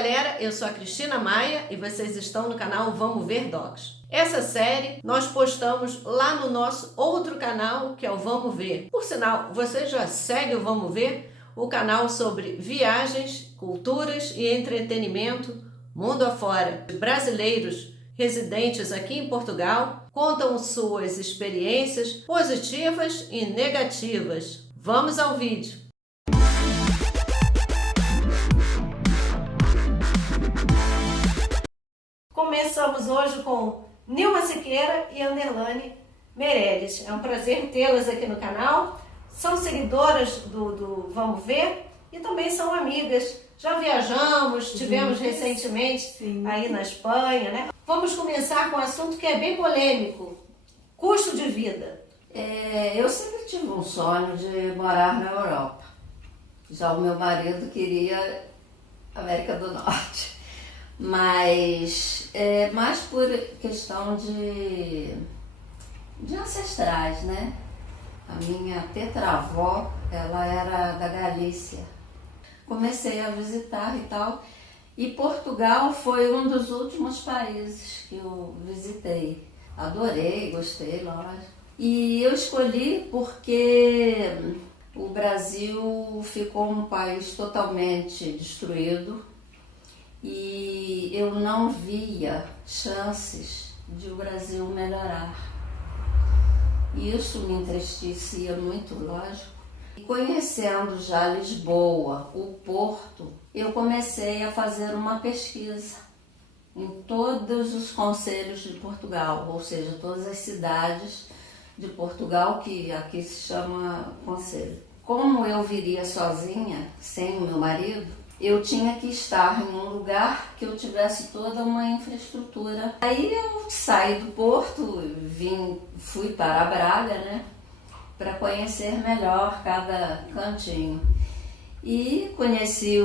galera, eu sou a Cristina Maia e vocês estão no canal Vamos Ver Docs. Essa série nós postamos lá no nosso outro canal, que é o Vamos Ver. Por sinal, você já segue o Vamos Ver? O canal sobre viagens, culturas e entretenimento mundo afora. Brasileiros residentes aqui em Portugal contam suas experiências positivas e negativas. Vamos ao vídeo! Começamos hoje com Nilma Siqueira e Anderlane Meirelles. É um prazer tê-las aqui no canal. São seguidoras do Vamos Ver e também são amigas. Já viajamos, tivemos recentemente aí na Espanha, né? Vamos começar com um assunto que é bem polêmico: custo de vida. Eu sempre tive um sonho de morar na Europa. Já o meu marido queria América do Norte. Mas é mais por questão de ancestrais, né? A minha tetravó, ela era da Galícia. Comecei a visitar e tal, e Portugal foi um dos últimos países que eu visitei. Adorei, gostei, lógico. E eu escolhi porque o Brasil ficou um país totalmente destruído, e eu não via chances de o Brasil melhorar. Isso me entristecia muito, lógico. E conhecendo já Lisboa, o Porto, eu comecei a fazer uma pesquisa em todos os concelhos de Portugal, ou seja, todas as cidades de Portugal, que aqui se chama concelho. Como eu viria sozinha, sem o meu marido, eu tinha que estar em um lugar que eu tivesse toda uma infraestrutura. Aí eu saí do Porto, fui para Braga, né, para conhecer melhor cada cantinho. E conheci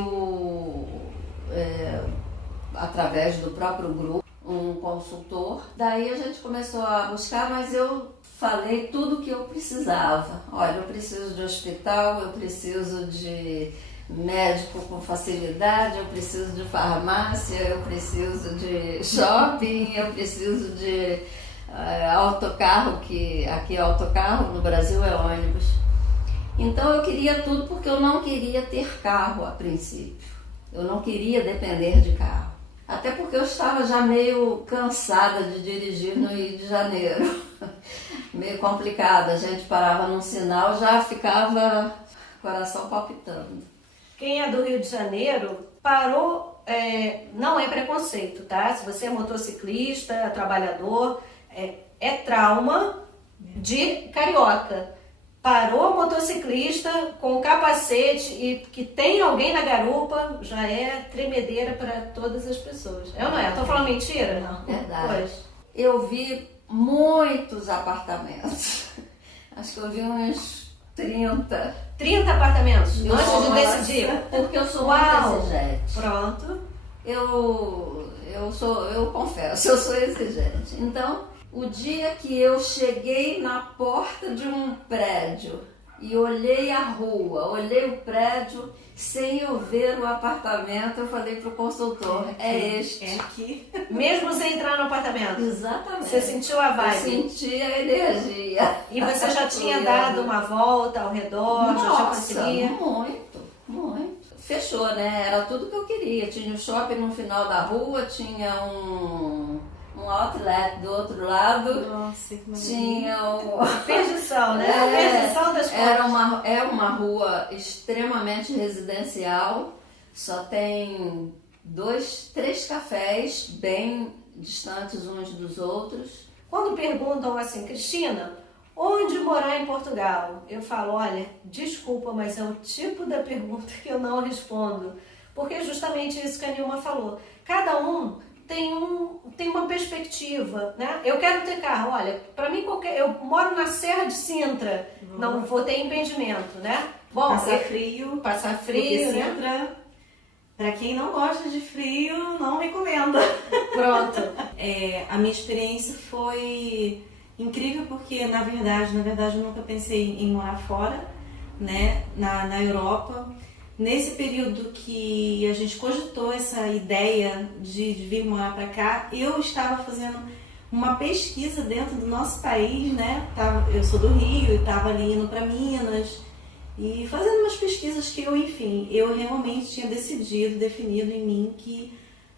através do próprio grupo, um consultor. Daí a gente começou a buscar, mas eu falei tudo o que eu precisava. Olha, eu preciso de hospital, eu preciso de médico com facilidade, eu preciso de farmácia, eu preciso de shopping, eu preciso de autocarro, que aqui é autocarro, no Brasil é ônibus. Então eu queria tudo porque eu não queria ter carro a princípio. Eu não queria depender de carro. Até porque eu estava já meio cansada de dirigir no Rio de Janeiro. Meio complicado, a gente parava num sinal, já ficava coração palpitando. Quem é do Rio de Janeiro parou, não é preconceito, tá? Se você é motociclista, trabalhador, é trauma de carioca. Parou o motociclista com o capacete e que tem alguém na garupa, já é tremedeira para todas as pessoas. Eu não é? Tô falando mentira? Não, verdade. Pois. Eu vi muitos apartamentos. Acho que eu vi uns 30 apartamentos antes de decidir? Porque eu sou muito exigente. Pronto. Eu confesso, eu sou exigente. Então, o dia que eu cheguei na porta de um prédio e olhei a rua, olhei o prédio, sem eu ver o apartamento, eu falei pro consultor, é este. É aqui. Mesmo sem entrar no apartamento? Exatamente. Você sentiu a vibe? Eu senti a energia. E você já tinha dado uma volta ao redor? Nossa, já conseguia? Muito. Fechou, né? Era tudo que eu queria. Tinha um shopping no final da rua, tinha um outlet do outro lado. Nossa, que tinha perdição, né? Perdição das coisas. É uma rua extremamente residencial. Só tem 3 cafés bem distantes uns dos outros. Quando perguntam assim, Cristina, onde morar em Portugal? Eu falo, olha, desculpa, mas é o tipo da pergunta que eu não respondo. Porque é justamente isso que a Nilma falou. Cada um tem uma perspectiva, né? Eu quero ter carro, olha, para mim eu moro na Serra de Sintra, não vou ter impedimento, né? Bom, passar frio, né? Sintra, para quem não gosta de frio, não recomendo. Pronto. A minha experiência foi incrível porque, na verdade, eu nunca pensei em morar fora, né? Na Europa. nesse período que a gente cogitou essa ideia de vir morar para cá, eu estava fazendo uma pesquisa dentro do nosso país, né? Eu sou do Rio e estava ali indo para Minas e fazendo umas pesquisas que eu realmente tinha definido em mim que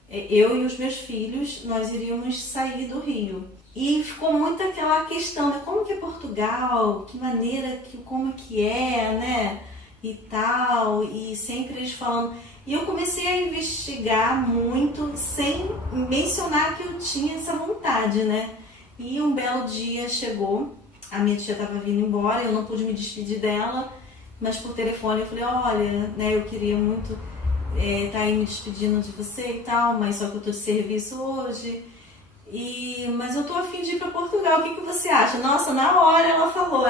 eu e os meus filhos, nós iríamos sair do Rio. E ficou muito aquela questão, né? Como que é Portugal? Que maneira, como que é, né? E tal, e sempre eles falando. E eu comecei a investigar muito, sem mencionar que eu tinha essa vontade, né? E um belo dia chegou, a minha tia estava vindo embora, eu não pude me despedir dela, mas por telefone eu falei, olha, né, eu queria muito tá aí me despedindo de você e tal, mas só que eu tô de serviço hoje. Mas eu tô a fim de ir para Portugal, o que você acha? Nossa, na hora ela falou,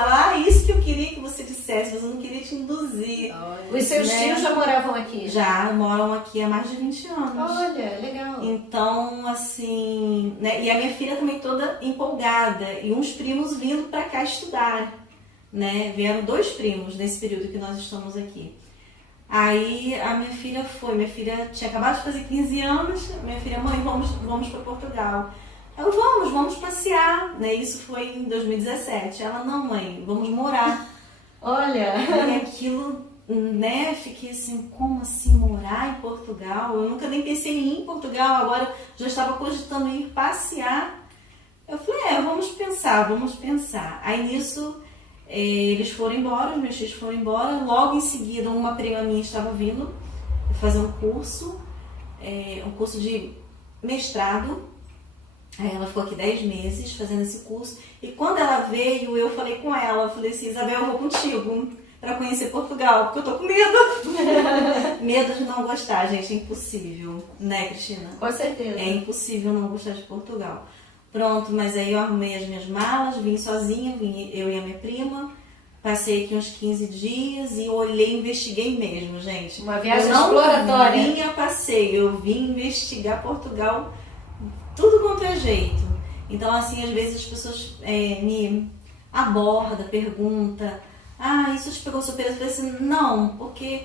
isso que eu queria que você dissesse, mas eu não queria te induzir. Os seus tios já moravam aqui? Já moram aqui há mais de 20 anos. Olha, legal. Então, assim, né? E a minha filha também toda empolgada, e uns primos vindo para cá estudar, né? Vieram 2 primos nesse período que nós estamos aqui. Aí a minha filha tinha acabado de fazer 15 anos, minha filha, mãe, vamos para Portugal. Eu, vamos passear, né? Isso foi em 2017. Ela, não, mãe, vamos morar. Olha! E aquilo, né? Fiquei assim, como assim morar em Portugal? Eu nunca nem pensei em ir em Portugal, agora já estava cogitando ir passear. Eu falei, vamos pensar. Aí nisso, eles foram embora, os meus filhos foram embora. Logo em seguida, uma prima minha estava vindo fazer um curso de mestrado. Aí ela ficou aqui 10 meses fazendo esse curso. E quando ela veio, eu falei com ela, eu falei assim, Isabel, eu vou contigo para conhecer Portugal, porque eu tô com medo. Medo de não gostar, gente, é impossível, né, Cristina? Com certeza. É impossível não gostar de Portugal. Pronto, mas aí eu arrumei as minhas malas, vim sozinha, eu e a minha prima. Passei aqui uns 15 dias e olhei, investiguei mesmo, gente. Uma viagem exploratória. Eu não vim a passeio, eu vim investigar Portugal tudo quanto é jeito. Então, assim, às vezes as pessoas me abordam, perguntam, isso te pegou surpresa? Eu falei assim, não, porque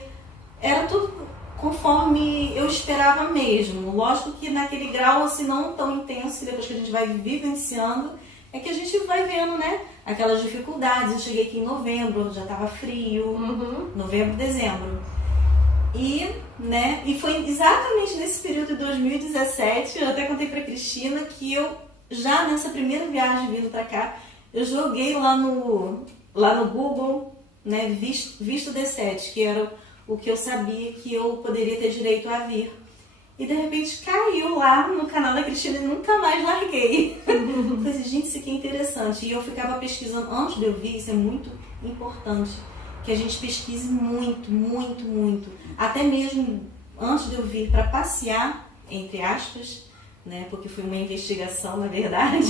era tudo conforme eu esperava mesmo. Lógico que naquele grau, assim, não tão intenso, depois que a gente vai vivenciando, é que a gente vai vendo, né, aquelas dificuldades. Eu cheguei aqui em novembro, já estava frio, novembro, dezembro. E foi exatamente nesse período de 2017, eu até contei pra Cristina, que eu, já nessa primeira viagem vindo pra cá, eu joguei lá no Google, né, visto D7, que era o que eu sabia que eu poderia ter direito a vir. E de repente caiu lá no canal da Cristina e nunca mais larguei. Eu falei assim, gente, isso aqui é interessante. E eu ficava pesquisando, antes de eu vir, isso é muito importante, que a gente pesquise muito, muito, muito. Até mesmo antes de eu vir para passear, entre aspas, né, porque foi uma investigação, na verdade,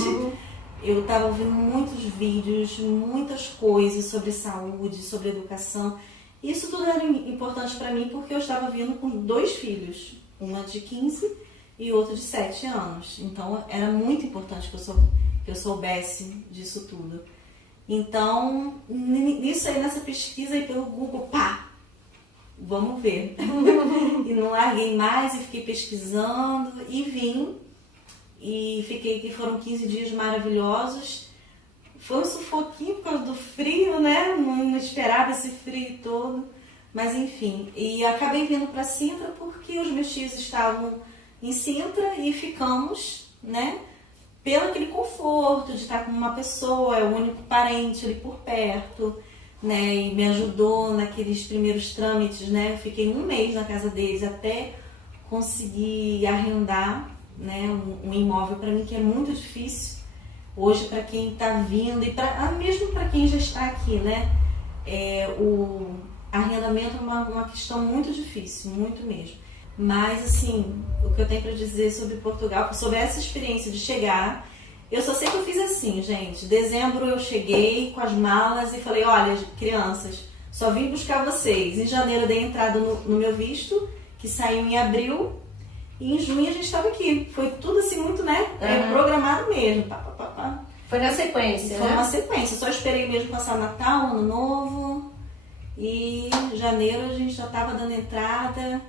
eu estava ouvindo muitos vídeos, muitas coisas sobre saúde, sobre educação. Isso tudo era importante para mim porque eu estava vindo com 2 filhos, uma de 15 e outra de 7 anos. Então era muito importante que eu soubesse disso tudo. Então, nisso aí, nessa pesquisa aí pelo Google, vamos ver. E não larguei mais e fiquei pesquisando e vim. E fiquei aqui, foram 15 dias maravilhosos. Foi um sufoquinho por causa do frio, né? Não esperava esse frio todo. Mas enfim, e acabei vindo para Sintra porque os meus tios estavam em Sintra e ficamos, né? Pelo aquele conforto de estar com uma pessoa, é o único parente ali por perto, né? E me ajudou naqueles primeiros trâmites, né? Eu fiquei 1 mês na casa deles até conseguir arrendar, né, um imóvel para mim, que é muito difícil hoje para quem está vindo e mesmo para quem já está aqui, né? O arrendamento é uma questão muito difícil, muito mesmo. Mas assim, o que eu tenho para dizer sobre Portugal, sobre essa experiência de chegar, eu só sei que eu fiz assim, gente. Em dezembro eu cheguei com as malas e falei, olha, crianças, só vim buscar vocês. Em janeiro eu dei entrada no meu visto, que saiu em abril, e em junho a gente estava aqui. Foi tudo assim muito, né, programado mesmo. Foi na sequência, Foi né? uma sequência, só esperei mesmo passar Natal, Ano Novo, E em janeiro a gente já estava dando entrada.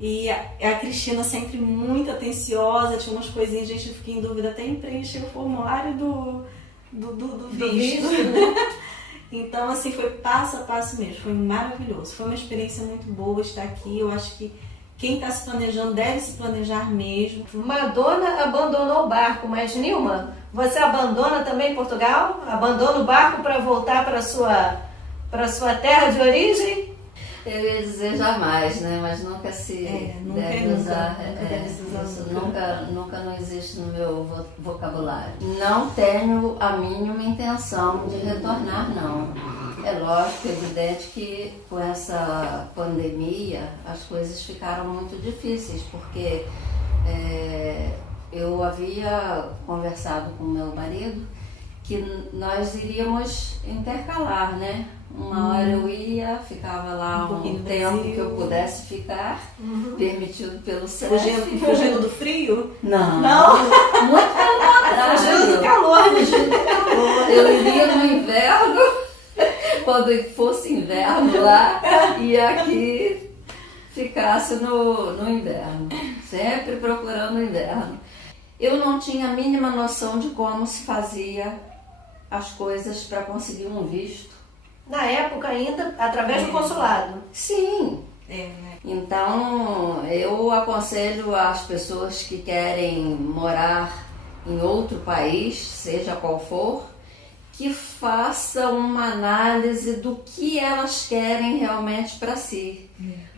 E a Cristina sempre muito atenciosa, tinha umas coisinhas, gente, eu fiquei em dúvida até em preencher o formulário do visto. Né? Então, assim, foi passo a passo mesmo, foi maravilhoso. Foi uma experiência muito boa estar aqui. Eu acho que quem está se planejando deve se planejar mesmo. Madonna abandonou o barco, mas Nilma, você abandona também Portugal? Abandona o barco para voltar para sua terra de origem? Eu ia dizer jamais, né? Mas nunca se deve usar. Isso nunca não existe no meu vocabulário. Não tenho a mínima intenção de retornar, não. É lógico, evidente que com essa pandemia as coisas ficaram muito difíceis, porque eu havia conversado com o meu marido que nós iríamos intercalar, né? Uma hora eu ia, ficava lá um tempo que eu pudesse ficar, permitido pelo CEF. Fugindo do frio? Não. Muito pelo contrário. Fugindo do calor. Eu iria no inverno, quando fosse inverno lá, e aqui ficasse no inverno. Sempre procurando o inverno. Eu não tinha a mínima noção de como se fazia as coisas para conseguir um visto. Na época ainda, através do consulado. Sim. Né? Então, eu aconselho as pessoas que querem morar em outro país, seja qual for, que façam uma análise do que elas querem realmente para si.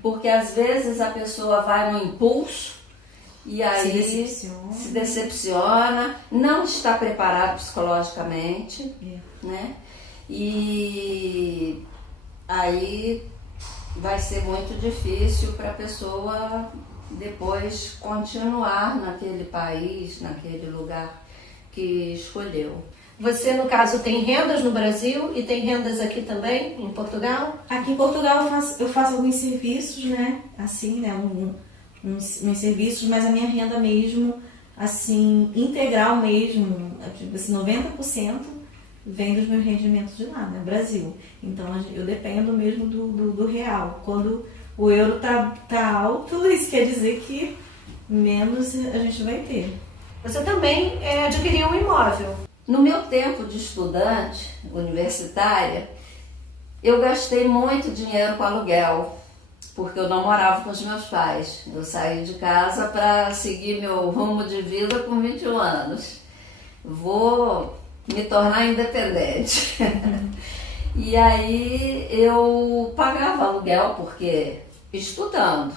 Porque às vezes a pessoa vai no impulso e aí se decepciona, não está preparado psicologicamente, né? E aí vai ser muito difícil para a pessoa depois continuar naquele país, naquele lugar que escolheu. Você, no caso, tem rendas no Brasil e tem rendas aqui também, em Portugal? Aqui em Portugal eu faço alguns serviços, né? Assim, né? Uns serviços, mas a minha renda mesmo, assim, integral mesmo, tipo assim, 90%. Vem dos meus rendimentos de lá, né? Brasil. Então eu dependo mesmo do real. Quando o euro tá alto, isso quer dizer que menos a gente vai ter. Você também adquiriu um imóvel. No meu tempo de estudante universitária, eu gastei muito dinheiro com aluguel, porque eu não morava com os meus pais. Eu saí de casa para seguir meu rumo de vida com 21 anos. Vou me tornar independente. E aí eu pagava aluguel, porque estudando,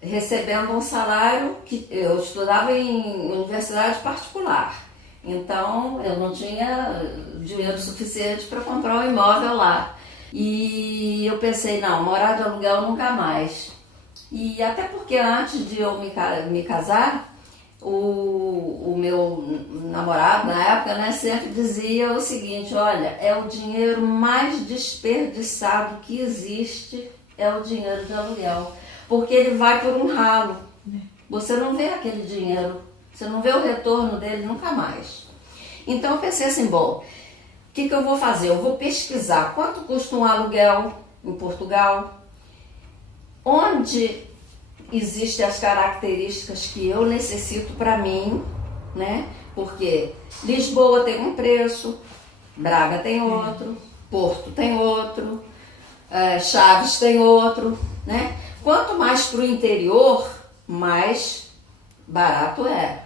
recebendo um salário, que eu estudava em universidade particular, então eu não tinha dinheiro suficiente para comprar um imóvel lá. E eu pensei, não, morar de aluguel nunca mais. E até porque antes de eu me casar, o meu namorado na época, né, sempre dizia o seguinte: olha, é o dinheiro mais desperdiçado que existe, é o dinheiro de aluguel, porque ele vai por um ralo, você não vê aquele dinheiro, você não vê o retorno dele nunca mais. Então eu pensei assim, bom, o que eu vou fazer? Eu vou pesquisar quanto custa um aluguel em Portugal, onde existem as características que eu necessito para mim, né? Porque Lisboa tem um preço, Braga tem outro, Porto tem outro, Chaves tem outro, né? Quanto mais para o interior, mais barato é.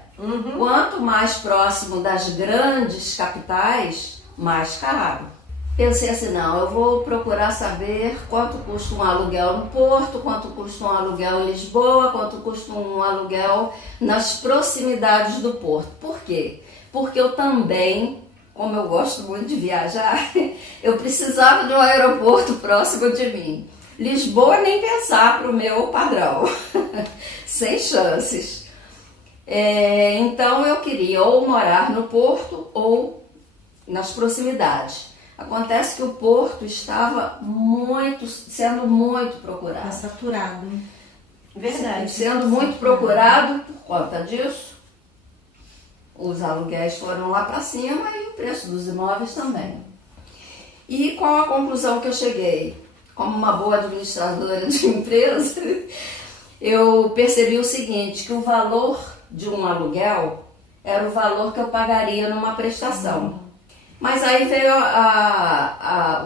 Quanto mais próximo das grandes capitais, mais caro. Pensei assim, não, eu vou procurar saber quanto custa um aluguel no Porto, quanto custa um aluguel em Lisboa, quanto custa um aluguel nas proximidades do Porto. Por quê? Porque eu também, como eu gosto muito de viajar, eu precisava de um aeroporto próximo de mim. Lisboa nem pensar para o meu padrão, sem chances. Então eu queria ou morar no Porto ou nas proximidades. Acontece que o Porto estava sendo muito procurado. Tá saturado. Verdade. Sendo muito procurado por conta disso, os aluguéis foram lá para cima e o preço dos imóveis também. E qual a conclusão que eu cheguei? Como uma boa administradora de empresa, eu percebi o seguinte, que o valor de um aluguel era o valor que eu pagaria numa prestação. Mas aí veio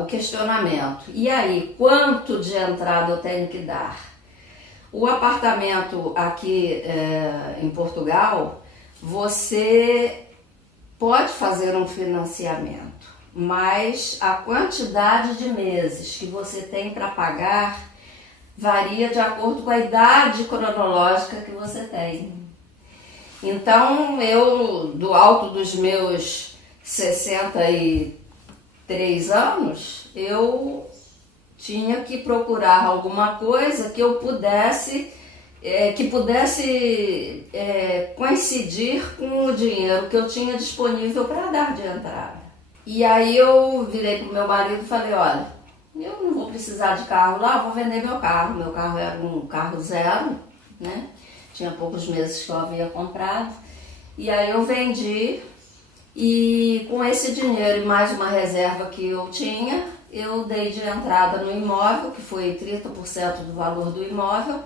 o questionamento. E aí, quanto de entrada eu tenho que dar? O apartamento aqui em Portugal, você pode fazer um financiamento, mas a quantidade de meses que você tem para pagar varia de acordo com a idade cronológica que você tem. Então, eu, do alto dos meus 63 anos, eu tinha que procurar alguma coisa que eu pudesse, coincidir com o dinheiro que eu tinha disponível para dar de entrada. E aí eu virei pro meu marido e falei, olha, eu não vou precisar de carro lá, vou vender meu carro. Meu carro era um carro zero, né? Tinha poucos meses que eu havia comprado. E aí eu vendi e com esse dinheiro e mais uma reserva que eu tinha, eu dei de entrada no imóvel, que foi 30% do valor do imóvel,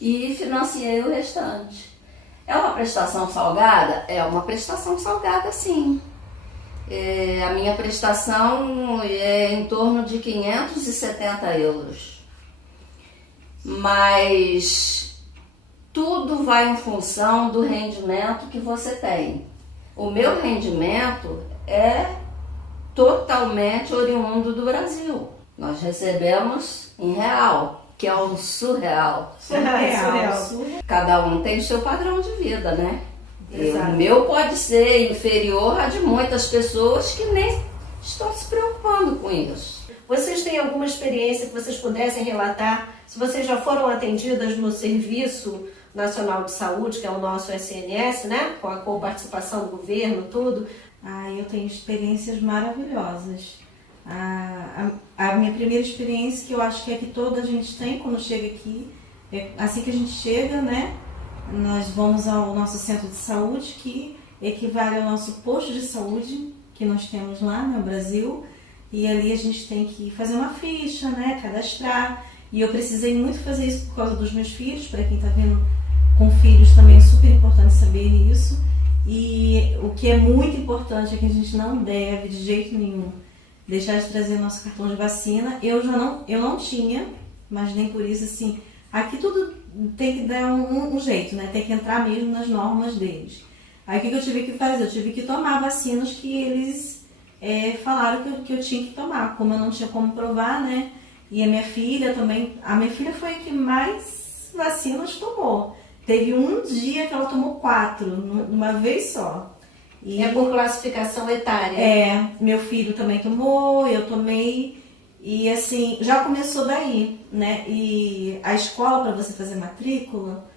e financiei o restante. É uma prestação salgada? É uma prestação salgada, sim. A minha prestação é em torno de 570 euros. Mas tudo vai em função do rendimento que você tem. O meu rendimento é totalmente oriundo do Brasil. Nós recebemos em real, que é um surreal. Surreal. Cada um tem o seu padrão de vida, né? Exato. O meu pode ser inferior a de muitas pessoas que nem estão se preocupando com isso. Vocês têm alguma experiência que vocês pudessem relatar? Se vocês já foram atendidas no Serviço Nacional de Saúde, que é o nosso SNS, né? Com a coparticipação do governo, tudo. Eu tenho experiências maravilhosas. A minha primeira experiência, que eu acho que é que toda a gente tem quando chega aqui, assim que a gente chega, né? Nós vamos ao nosso centro de saúde, que equivale ao nosso posto de saúde que nós temos lá no Brasil. E ali a gente tem que fazer uma ficha, né? Cadastrar. E eu precisei muito fazer isso por causa dos meus filhos. Para quem está vendo com filhos também é super importante saber isso. E o que é muito importante é que a gente não deve, de jeito nenhum, deixar de trazer nosso cartão de vacina. Eu não tinha, mas nem por isso, assim, aqui tudo tem que dar um jeito, né? Tem que entrar mesmo nas normas deles. Aí o que eu tive que fazer? Eu tive que tomar vacinas que eles falaram que eu tinha que tomar, como eu não tinha como provar, né? E a minha filha também, a minha filha foi a que mais vacinas tomou. Teve um dia que ela tomou 4, numa vez só. E é por classificação etária? Meu filho também tomou, eu tomei. E assim, já começou daí, né? E a escola, para você fazer matrícula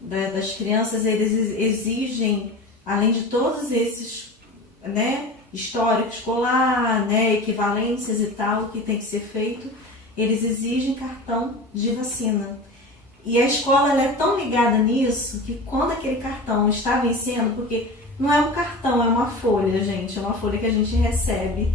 das crianças, eles exigem, além de todos esses, né, histórico escolar, né, equivalências e tal, que tem que ser feito, eles exigem cartão de vacina. E a escola ela é tão ligada nisso que quando aquele cartão está vencendo, porque não é um cartão, é uma folha, gente, é uma folha que a gente recebe.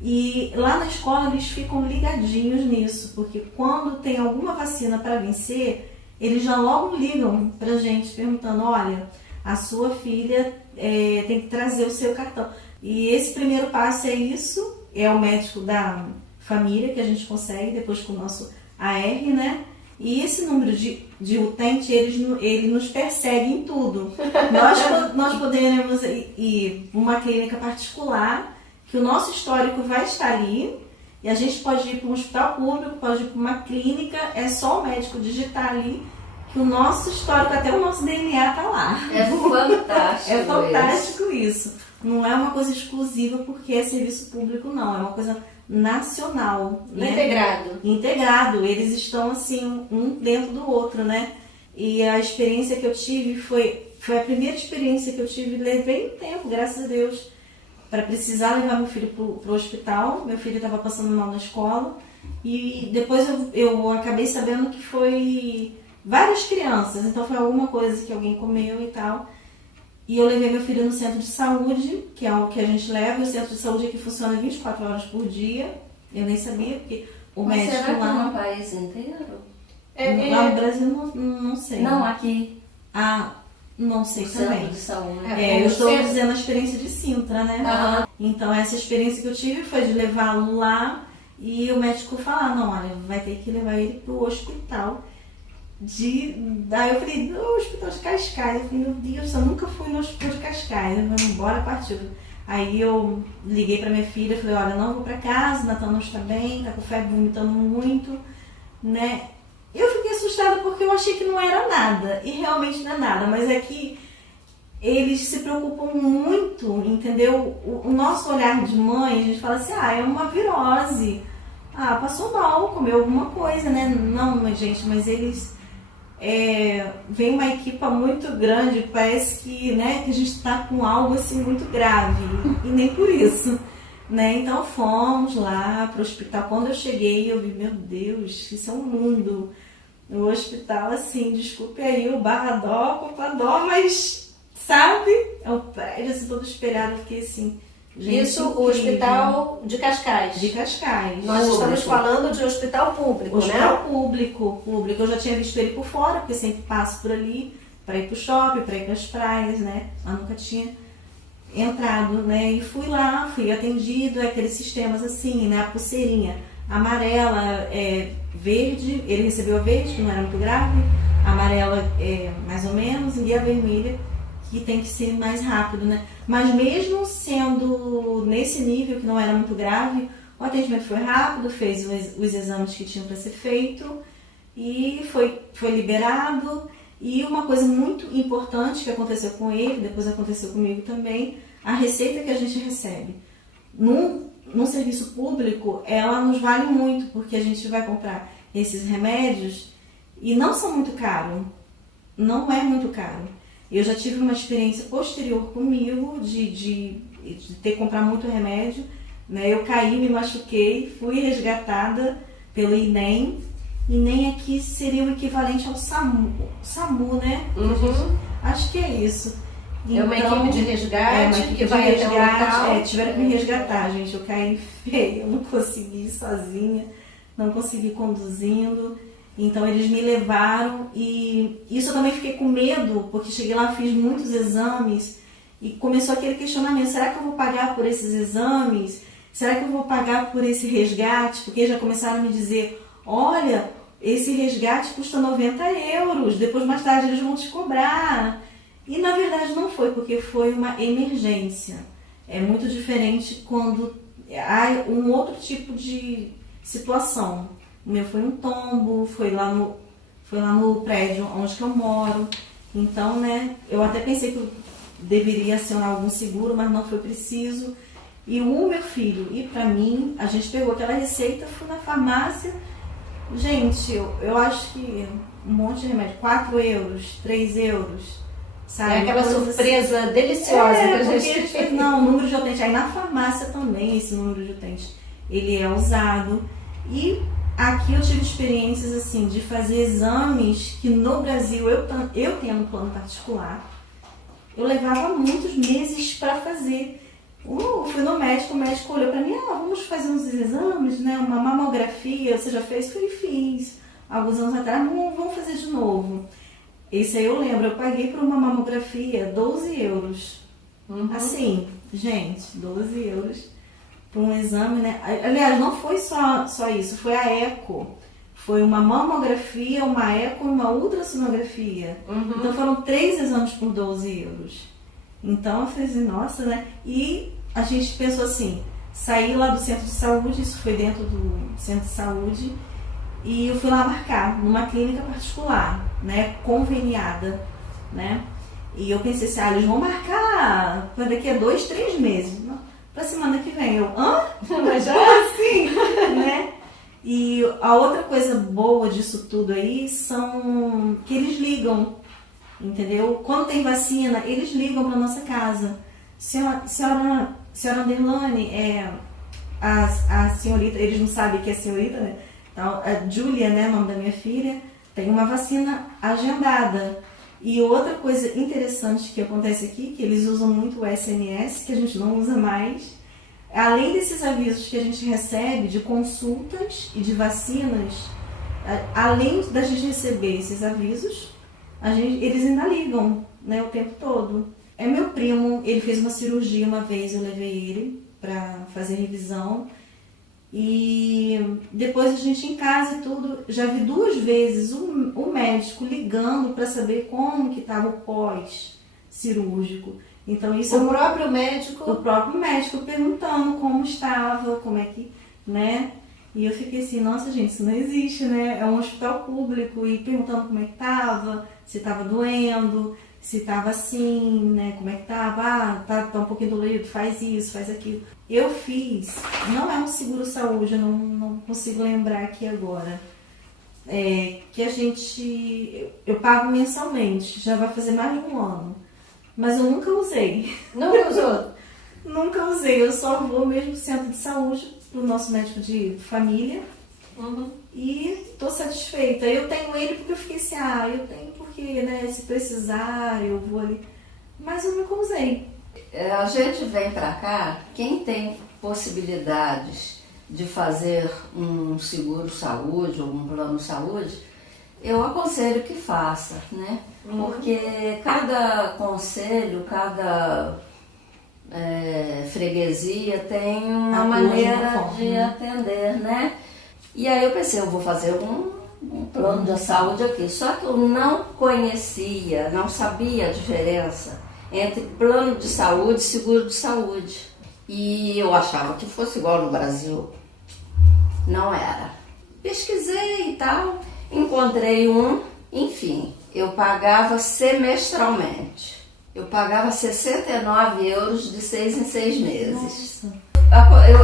E lá na escola eles ficam ligadinhos nisso, porque quando tem alguma vacina para vencer, eles já logo ligam pra gente perguntando, olha, a sua filha tem que trazer o seu cartão. E esse primeiro passo é isso, é o médico da família que a gente consegue, depois com o nosso AR, né? E esse número de utente, ele nos persegue em tudo. Nós poderemos ir uma clínica particular, que o nosso histórico vai estar ali, e a gente pode ir para um hospital público, pode ir para uma clínica, é só o médico digitar ali, que o nosso histórico, até o nosso DNA está lá. É fantástico. É fantástico isso. Não é uma coisa exclusiva porque é serviço público, não. É uma coisa nacional. Né? Integrado. Eles estão assim, um dentro do outro, né? E a experiência que eu tive foi a primeira experiência que eu tive. Levei um tempo, graças a Deus, para precisar levar meu filho pro hospital. Meu filho estava passando mal na escola. E depois eu acabei sabendo que foi várias crianças. Então foi alguma coisa que alguém comeu e tal. E eu levei meu filho no centro de saúde, que é o que a gente leva. O centro de saúde aqui funciona 24 horas por dia. Eu nem sabia, porque o Mas médico será que lá... no país inteiro? Lá no Brasil, não sei. Não, aqui. Ah, não sei No também. centro de saúde. Eu estou dizendo a experiência de Sintra, né? Aham. Então, essa experiência que eu tive foi de levá-lo lá e o médico falar, não, olha, vai ter que levar ele pro hospital. Daí eu falei, no hospital de Cascais. Eu falei, meu Deus, eu nunca fui no hospital de Cascais. Eu falei, bora, partiu. Aí eu liguei pra minha filha, falei, olha, não vou pra casa, o Natan não está bem, tá com febre, vomitando muito, né? Eu fiquei assustada porque eu achei que não era nada, e realmente não é nada, mas é que eles se preocupam muito, entendeu? O nosso olhar de mãe, a gente fala assim, é uma virose, passou mal, comeu alguma coisa, né? Não, mas, gente, mas eles... vem uma equipa muito grande, parece que, né, que a gente está com algo assim muito grave, e nem por isso, né? Então fomos lá para o hospital. Quando eu cheguei, eu vi, meu Deus, isso é um mundo. No hospital, assim, desculpe aí o barradó, copadó, mas sabe? É um prédio assim, todo espelhado. Eu fiquei assim, gente, Isso, incrível. o hospital de Cascais. De Cascais. Nós estamos Público. falando de hospital público, Hospital né? público. Eu já tinha visto ele por fora, porque sempre passo por ali para ir pro shopping, para ir pras praias, né? Mas nunca tinha entrado, né? E fui lá, fui atendido, aqueles sistemas assim, né? A pulseirinha amarela, verde, ele recebeu a verde, que não era muito grave, a amarela mais ou menos, e a vermelha, que tem que ser mais rápido, né? Mas mesmo sendo nesse nível, que não era muito grave, o atendimento foi rápido, fez os exames que tinham para ser feito e foi liberado. E uma coisa muito importante que aconteceu com ele, depois aconteceu comigo também, a receita que a gente recebe. Num serviço público, ela nos vale muito, porque a gente vai comprar esses remédios e não são muito caros. Não é muito caro. Eu já tive uma experiência posterior comigo de ter que comprar muito remédio, né? Eu caí, me machuquei, fui resgatada pelo INEM. INEM aqui seria o equivalente ao SAMU, né? Uhum. Acho que é isso. É uma equipe de resgate que vai até o local. Tiveram que me resgatar, gente. Eu caí feio, eu não consegui ir sozinha, não consegui ir conduzindo. Então eles me levaram e isso eu também fiquei com medo, porque cheguei lá, fiz muitos exames e começou aquele questionamento, será que eu vou pagar por esses exames? Será que eu vou pagar por esse resgate? Porque já começaram a me dizer, olha, esse resgate custa 90 euros, depois mais tarde eles vão te cobrar. E na verdade não foi, porque foi uma emergência. É muito diferente quando há um outro tipo de situação. O meu foi um tombo, foi lá no prédio onde que eu moro. Então, né, eu até pensei que eu deveria acionar algum seguro, mas não foi preciso. E o meu filho e pra mim, a gente pegou aquela receita, fui na farmácia. Gente, eu acho que um monte de remédio, 4 euros, 3 euros. Sabe? É aquela surpresa assim, deliciosa que a gente tem. Não, o número de utente. Aí na farmácia também esse número de utente, ele é usado. E aqui eu tive experiências assim de fazer exames que no Brasil, eu tendo um plano particular, eu levava muitos meses para fazer. Fui no médico, o médico olhou para mim, vamos fazer uns exames, né? Uma mamografia, você já fez? Eu fiz alguns anos atrás, vamos fazer de novo. Esse aí eu lembro, eu paguei por uma mamografia 12 euros. Uhum. Assim, gente, 12 euros por um exame, né? Aliás, não foi só isso, foi a eco. Foi uma mamografia, uma eco e uma ultrassonografia. Uhum. Então foram 3 exames por 12 euros. Então eu falei assim, nossa, né? E a gente pensou assim, saí lá do centro de saúde, isso foi dentro do centro de saúde, e eu fui lá marcar numa clínica particular, né, conveniada, né, e eu pensei assim, eles vão marcar para daqui a 2, 3 meses, para semana que vem. Mas já assim, né? E a outra coisa boa disso tudo aí são que eles ligam, entendeu? Quando tem vacina, eles ligam para nossa casa. Senhora Anderlane, a senhorita, eles não sabem que é senhorita, né? Então, a Júlia, né, nome da minha filha, tem uma vacina agendada. E outra coisa interessante que acontece aqui, que eles usam muito o SMS, que a gente não usa mais, Além desses avisos que a gente recebe de consultas e de vacinas, além da gente receber esses avisos, eles ainda ligam, né, o tempo todo. Meu primo, ele fez uma cirurgia uma vez, eu levei ele para fazer revisão. E depois a gente em casa e tudo, já vi 2 vezes o médico ligando para saber como que estava o pós-cirúrgico. Então isso o próprio médico perguntando como estava, como é que, né? E eu fiquei assim, nossa gente, isso não existe, né? É um hospital público e perguntando como é que estava, se estava doendo, se estava assim, né? Como é que estava? Tá um pouquinho dolorido, faz isso, faz aquilo. Eu fiz, não é um seguro-saúde, eu não consigo lembrar aqui agora. Que eu pago mensalmente, já vai fazer mais de 1 ano. Mas eu nunca usei. Nunca usou? Nunca usei, eu só vou mesmo pro centro de saúde, pro nosso médico de família. Uhum. E tô satisfeita. Eu tenho ele porque eu fiquei assim, eu tenho porque, né, se precisar, eu vou ali. Mas eu nunca usei. A gente vem pra cá, quem tem possibilidades de fazer um seguro-saúde ou um plano-saúde, eu aconselho que faça, né? Porque cada conselho, cada freguesia tem uma maneira de atender, né? E aí eu pensei, eu vou fazer um plano de saúde aqui. Só que eu não conhecia, não sabia a diferença entre plano de saúde e seguro de saúde. E eu achava que fosse igual no Brasil. Não era. Pesquisei e tal, encontrei enfim, eu pagava semestralmente. Eu pagava 69 euros de 6 em 6 meses. Nossa.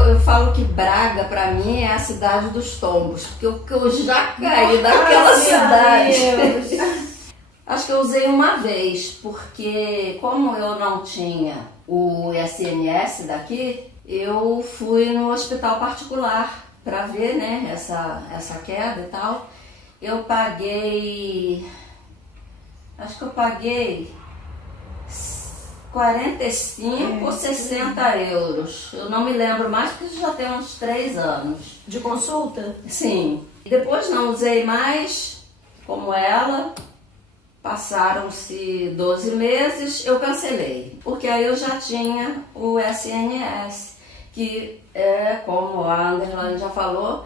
Eu falo que Braga, pra mim, é a cidade dos tombos, porque eu já caí daquela cidade. Acho que eu usei uma vez, porque como eu não tinha o SNS daqui, eu fui no hospital particular para ver, né, essa queda e tal. Eu paguei, acho que eu paguei 45 ou 60 euros. Eu não me lembro mais, porque já tem uns 3 anos. De consulta? Sim. Depois não usei mais, como ela. Passaram-se 12 meses, eu cancelei. Porque aí eu já tinha o SNS, que é, como a Anderlane já falou,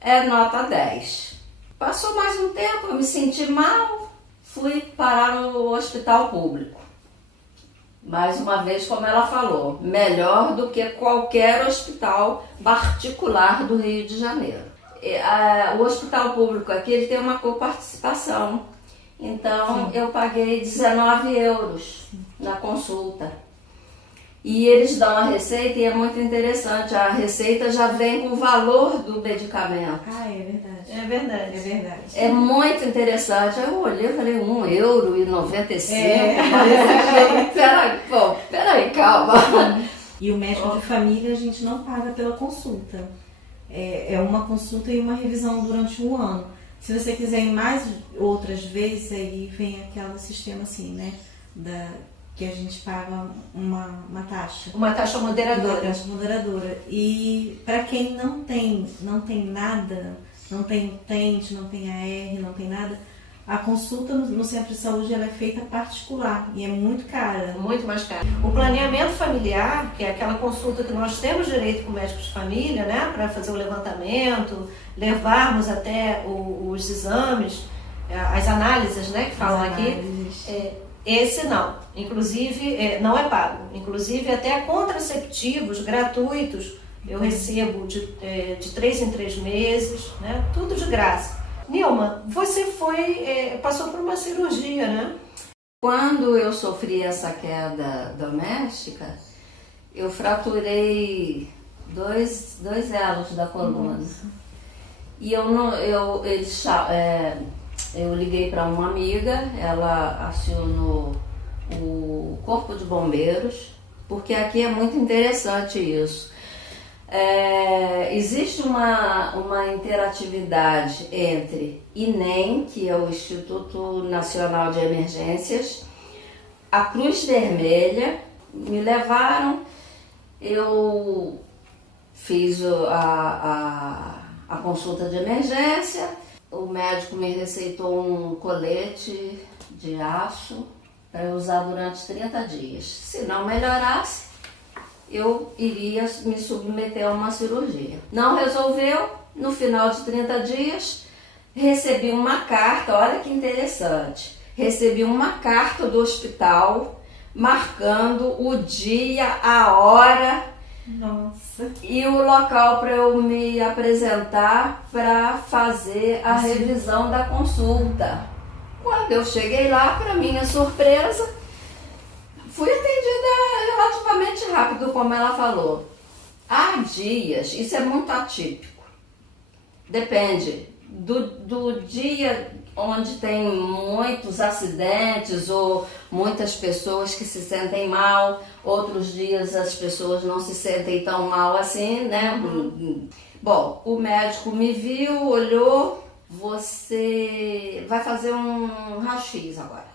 é nota 10. Passou mais um tempo, eu me senti mal, fui parar no hospital público. Mais uma vez, como ela falou, melhor do que qualquer hospital particular do Rio de Janeiro. O hospital público aqui ele tem uma coparticipação. Então, eu paguei 19 euros na consulta. E eles dão a receita e é muito interessante. A receita já vem com o valor do medicamento. É verdade. É verdade. É verdade. É muito interessante. Aí eu olhei e falei, 1,95 €. Peraí, calma. E o médico de família a gente não paga pela consulta. É uma consulta e uma revisão durante 1 ano. Se você quiser ir mais outras vezes, aí vem aquele sistema assim, né? Que a gente paga uma taxa. Uma taxa moderadora. Uma taxa moderadora. E para quem não tem nada, não tem utente, não tem AR, não tem nada, a consulta no centro de saúde ela é feita particular e é muito cara. Muito mais cara. O planeamento familiar, que é aquela consulta que nós temos direito com o médico de família, né? Para fazer o levantamento, levarmos até os exames, as análises, né? Que falam aqui. Esse não. Inclusive, não é pago. Inclusive, até contraceptivos gratuitos eu recebo de 3 em 3 meses, né? Tudo de graça. Nilma, você passou por uma cirurgia, né? Quando eu sofri essa queda doméstica, eu fraturei dois elos da coluna. Nossa. E eu liguei para uma amiga, ela acionou o Corpo de Bombeiros, porque aqui é muito interessante isso. Existe uma interatividade entre INEM, que é o Instituto Nacional de Emergências, a Cruz Vermelha, me levaram, eu fiz a consulta de emergência, o médico me receitou um colete de aço para eu usar durante 30 dias. Se não melhorasse, eu iria me submeter a uma cirurgia. Não resolveu, no final de 30 dias, recebi uma carta, olha que interessante, recebi uma carta do hospital marcando o dia, a hora e o local para eu me apresentar para fazer a revisão da consulta. Quando eu cheguei lá, para minha surpresa, fui atendida relativamente rápido, como ela falou. Há dias, isso é muito atípico, depende do dia onde tem muitos acidentes ou muitas pessoas que se sentem mal, outros dias as pessoas não se sentem tão mal assim, né? Bom, o médico me viu, olhou, você vai fazer um raio-x agora.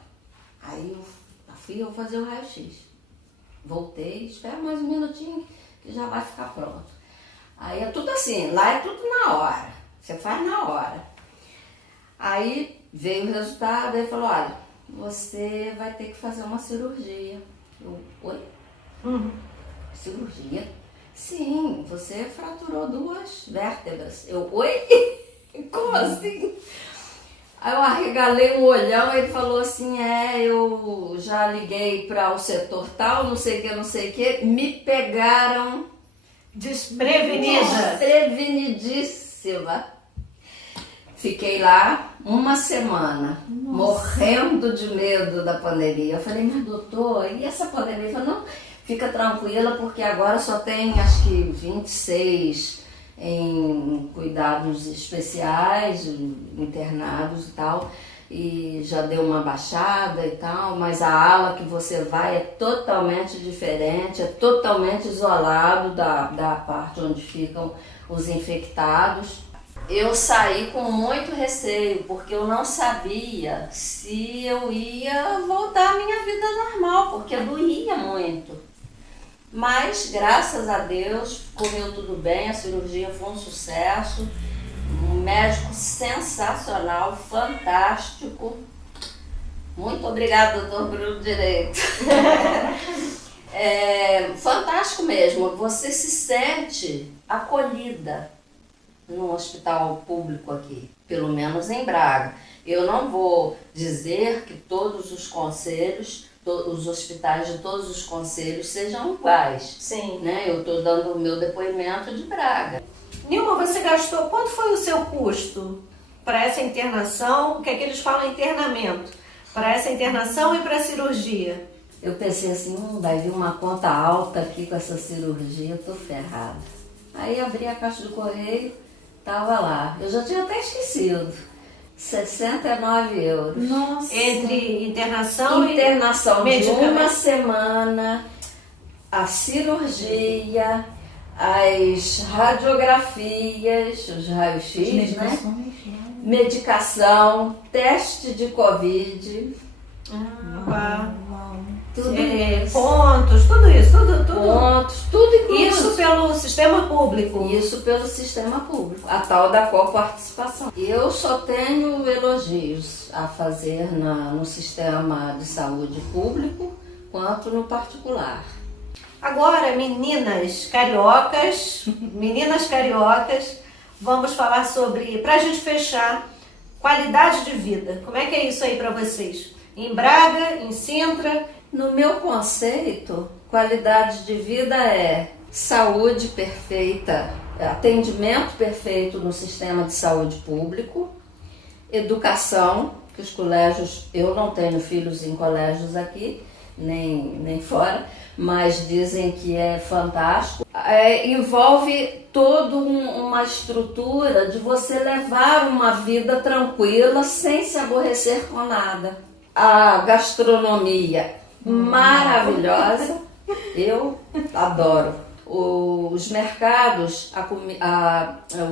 Aí eu fui fazer o raio-x. Voltei, espera mais um minutinho que já vai ficar pronto. Aí é tudo assim, lá é tudo na hora, você faz na hora. Aí veio o resultado e falou, olha, você vai ter que fazer uma cirurgia. Eu, oi? Cirurgia? Sim, você fraturou 2 vértebras. Eu, oi? Como assim? Aí eu arregalei um olhão e ele falou assim, eu já liguei para o setor tal, não sei o que, me pegaram desprevenidíssima. Fiquei lá uma semana, morrendo de medo da pandemia. Eu falei, mas doutor, e essa pandemia? Ele falou, não, fica tranquila, porque agora só tem, acho que 26 em cuidados especiais, internados e tal, e já deu uma baixada e tal, mas a ala que você vai é totalmente diferente, é totalmente isolado da parte onde ficam os infectados. Eu saí com muito receio, porque eu não sabia se eu ia voltar à minha vida normal, porque doía muito. Mas, graças a Deus, correu tudo bem, a cirurgia foi um sucesso. Um médico sensacional, fantástico. Muito obrigada, doutor Bruno Direito. Fantástico mesmo, você se sente acolhida no hospital público aqui, pelo menos em Braga. Eu não vou dizer que todos os conselhos, os hospitais de todos os conselhos sejam iguais. Sim. Né? Eu estou dando o meu depoimento de Braga. Nilma, você gastou, quanto foi o seu custo para essa internação? O que é que eles falam internamento? Para essa internação e para a cirurgia? Eu pensei assim, vai vir uma conta alta aqui com essa cirurgia, eu tô ferrada. Aí abri a caixa do correio, tava lá. Eu já tinha até esquecido. 69 euros. Nossa. Entre internação de medicamento. uma semana, a cirurgia, as radiografias, os raios-x, né? Medicação, teste de Covid. Tudo isso. Pontos, tudo isso, tudo. Pontos, tudo incluso. Isso pelo sistema público. Isso pelo sistema público, a tal da coparticipação. Eu só tenho elogios a fazer no sistema de saúde público quanto no particular. Agora, meninas cariocas, vamos falar sobre, pra gente fechar, qualidade de vida. Como é que é isso aí pra vocês? Em Braga, em Sintra? No meu conceito, qualidade de vida é saúde perfeita, atendimento perfeito no sistema de saúde público, educação, que os colégios, eu não tenho filhos em colégios aqui, nem fora, mas dizem que é fantástico. Envolve toda uma estrutura de você levar uma vida tranquila, sem se aborrecer com nada. A gastronomia maravilhosa, eu adoro. Os mercados,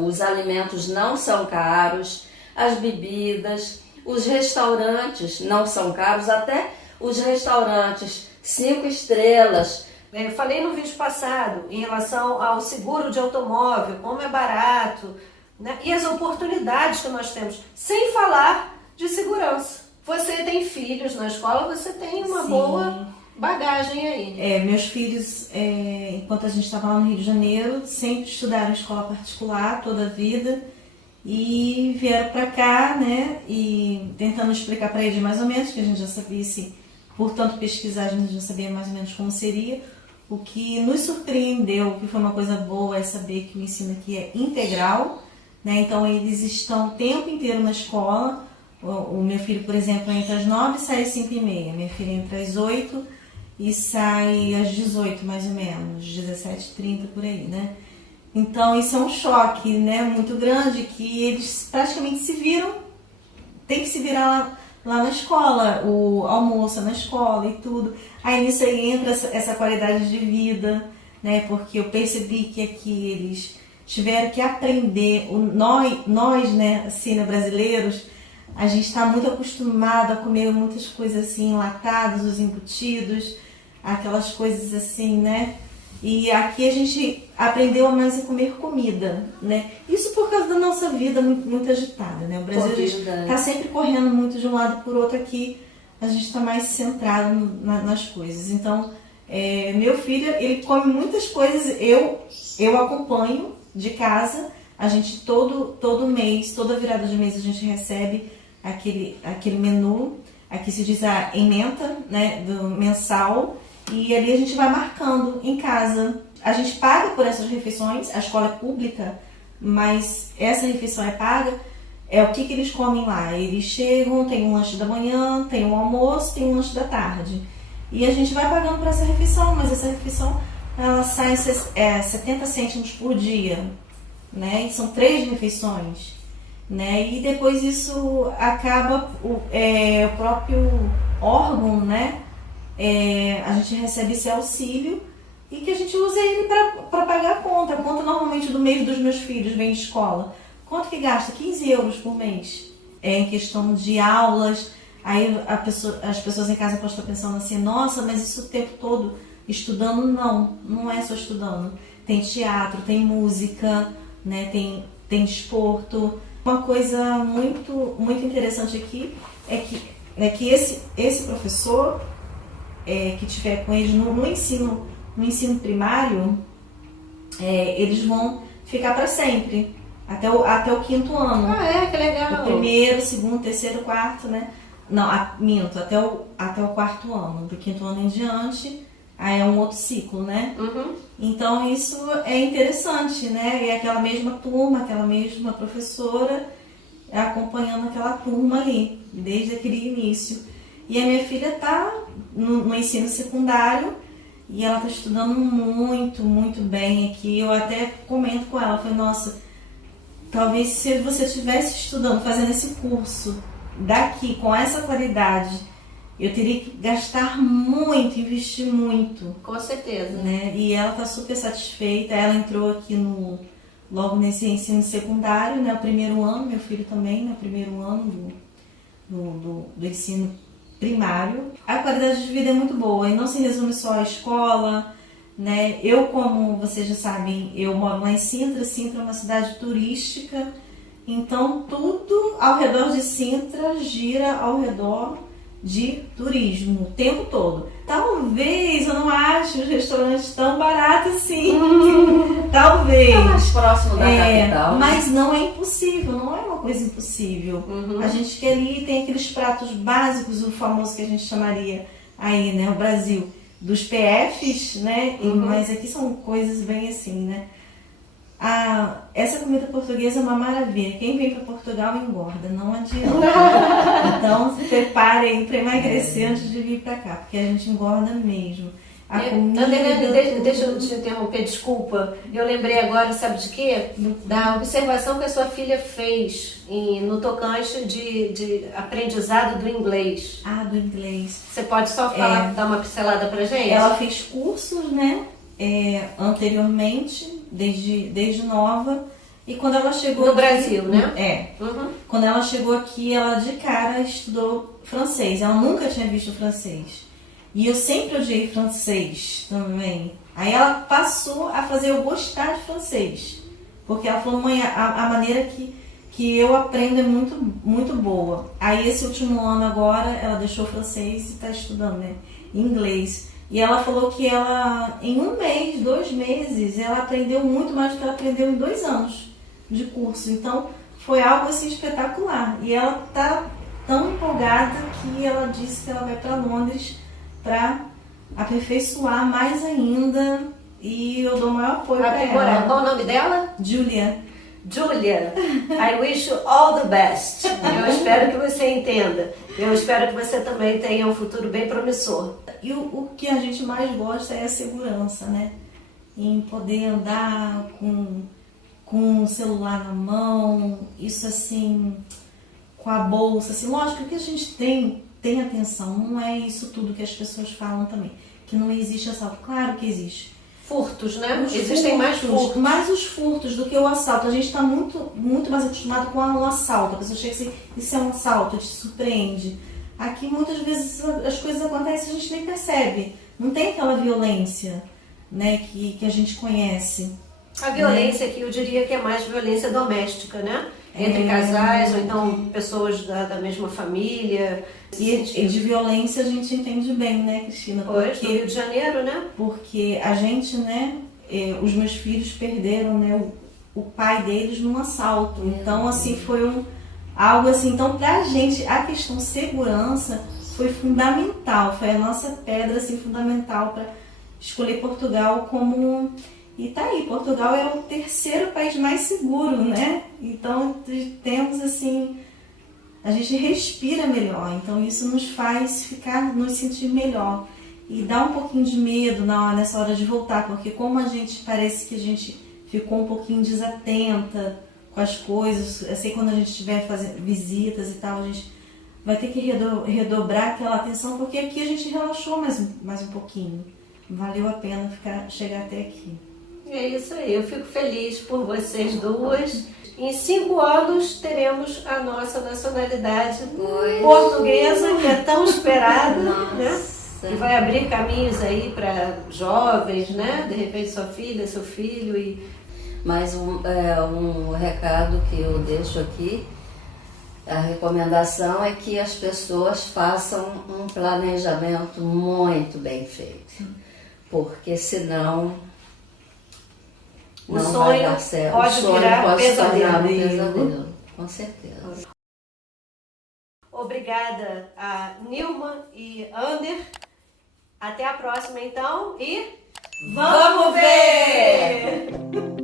os alimentos não são caros, as bebidas, os restaurantes não são caros, até os restaurantes 5 estrelas Eu falei no vídeo passado em relação ao seguro de automóvel, como é barato, né? E as oportunidades que nós temos, sem falar de segurança. Você tem filhos na escola, você tem uma Sim. boa bagagem aí. Meus filhos, enquanto a gente estava lá no Rio de Janeiro, sempre estudaram em escola particular toda a vida e vieram para cá, né? E tentando explicar para eles mais ou menos, que a gente já sabia, assim, por tanto pesquisar, a gente já sabia mais ou menos como seria. O que nos surpreendeu, que foi uma coisa boa, é saber que o ensino aqui é integral, né? Então eles estão o tempo inteiro na escola. O meu filho, por exemplo, entra às 9 e sai às 5h30. Minha filha entra às 8 e sai às 18, mais ou menos, 17h30 por aí, né? Então isso é um choque, né, muito grande, que eles praticamente se viram, tem que se virar lá na escola, o almoço na escola e tudo. Aí nisso aí entra essa qualidade de vida, né, porque eu percebi que aqui eles tiveram que aprender, nós, né, assim, né, brasileiros, a gente está muito acostumado a comer muitas coisas assim, enlatadas, os embutidos, aquelas coisas assim, né? E aqui a gente aprendeu a mais a comer comida, né? Isso por causa da nossa vida muito agitada, né? O Brasil está sempre correndo muito de um lado por outro, aqui a gente está mais centrado nas coisas. Então, meu filho, ele come muitas coisas, eu acompanho de casa, a gente todo mês, toda virada de mês a gente recebe aquele menu, aqui se diz a ementa, né, do mensal, e ali a gente vai marcando em casa. A gente paga por essas refeições, a escola é pública, mas essa refeição é paga. O que eles comem lá? Eles chegam, tem um lanche da manhã, tem um almoço, tem um lanche da tarde. E a gente vai pagando por essa refeição, mas essa refeição ela sai 70 cêntimos por dia, né? E são 3 refeições, né? E depois isso acaba, o próprio órgão, né? A gente recebe esse auxílio e que a gente usa ele para pagar a conta. A conta normalmente do mês dos meus filhos vem de escola. Quanto que gasta? 15 euros por mês. Em questão de aulas. Aí as pessoas em casa podem estar pensando assim, nossa, mas isso o tempo todo estudando? Não é só estudando. Tem teatro, tem música, né? Tem desporto. Uma coisa muito, muito interessante aqui é que esse professor que tiver com eles no ensino primário, eles vão ficar para sempre, até o 5º ano. Que legal! O 1º, 2º, 3º, 4º, né? Não, minto, até o 4º ano. Do 5º ano em diante, aí é um outro ciclo, né? Uhum. Então isso é interessante, né? E aquela mesma turma, aquela mesma professora acompanhando aquela turma ali, desde aquele início. E a minha filha está no ensino secundário e ela está estudando muito, muito bem aqui. Eu até comento com ela, falei, nossa, talvez se você estivesse estudando, fazendo esse curso daqui, com essa qualidade, eu teria que gastar muito, investir muito. Com certeza. Né? E ela está super satisfeita. Ela entrou aqui logo nesse ensino secundário, né? O 1º ano, meu filho também, né? O 1º ano do ensino primário. A qualidade de vida é muito boa e não se resume só à escola, né? Eu, como vocês já sabem, eu moro lá em Sintra. Sintra é uma cidade turística, então tudo ao redor de Sintra gira ao redor de turismo o tempo todo. Talvez eu não ache os restaurantes tão baratos assim. Talvez. É mais próximo da capital. Mas não é impossível, não é uma coisa impossível. Uhum. A gente que ali tem aqueles pratos básicos, o famoso que a gente chamaria aí, né, o Brasil, dos PFs, né? Mas aqui são coisas bem assim, né? Essa comida portuguesa é uma maravilha. Quem vem para Portugal engorda, não adianta. Então se prepare aí para emagrecer antes de vir para cá, porque a gente engorda mesmo. A comida... Deixa eu te interromper, desculpa. Eu lembrei agora, sabe de quê? Da observação que a sua filha fez no tocante de aprendizado do inglês. Do inglês. Você pode só falar, dar uma pincelada pra gente? Ela fez cursos, né? Anteriormente, desde nova, e quando ela chegou no aqui, Brasil, né? Quando ela chegou aqui, ela de cara estudou francês. Ela nunca tinha visto francês. E eu sempre odiei francês também. Aí ela passou a fazer eu gostar de francês. Porque ela falou, mãe, a maneira que eu aprendo é muito, muito boa. Aí esse último ano agora, ela deixou o francês e está estudando, né, inglês. E ela falou que ela, em 1 mês, 2 meses, ela aprendeu muito mais do que ela aprendeu em 2 anos de curso. Então, foi algo assim espetacular. E ela está tão empolgada que ela disse que ela vai para Londres para aperfeiçoar mais ainda. E eu dou o maior apoio para ela. Qual o nome dela? Julia. Julia, I wish you all the best. Eu espero que você entenda. Eu espero que você também tenha um futuro bem promissor. E o que a gente mais gosta é a segurança, né? Em poder andar com o celular na mão, isso assim, com a bolsa, assim, lógico que a gente tem atenção, não é isso tudo que as pessoas falam também, que não existe assalto, claro que existe. Furtos, né? Existem mais furtos. Mais os furtos do que o assalto. A gente está muito mais acostumado com o assalto. A pessoa chega assim, isso é um assalto, te surpreende. Aqui muitas vezes as coisas acontecem e a gente nem percebe. Não tem aquela violência, né, que a gente conhece. A violência aqui eu diria que é mais violência doméstica, né? Entre casais ou então pessoas da mesma família. E de violência a gente entende bem, né, Cristina? Pois, no Rio de Janeiro, né? Porque a gente, né, os meus filhos perderam, né, o pai deles num assalto. Então, assim, foi algo assim. Então, pra gente, a questão segurança foi fundamental. Foi a nossa pedra, assim, fundamental para escolher Portugal como... E tá aí, Portugal é o 3º país mais seguro, né? Então, temos, assim... A gente respira melhor, então isso nos faz nos sentir melhor. E dá um pouquinho de medo nessa hora de voltar, porque como a gente parece que a gente ficou um pouquinho desatenta com as coisas, assim, quando a gente estiver fazendo visitas e tal, a gente vai ter que redobrar aquela atenção, porque aqui a gente relaxou mais um pouquinho. Valeu a pena chegar até aqui. É isso aí, eu fico feliz por vocês duas. Em 5 anos teremos a nossa nacionalidade portuguesa, que é tão esperada, né? E vai abrir caminhos aí para jovens, né? De repente sua filha, seu filho. Mas um recado que eu deixo aqui, a recomendação é que as pessoas façam um planejamento muito bem feito, porque senão o sonho pode virar pesadelo. Com certeza. Obrigada a Nilma e Ander. Até a próxima então e vamos ver!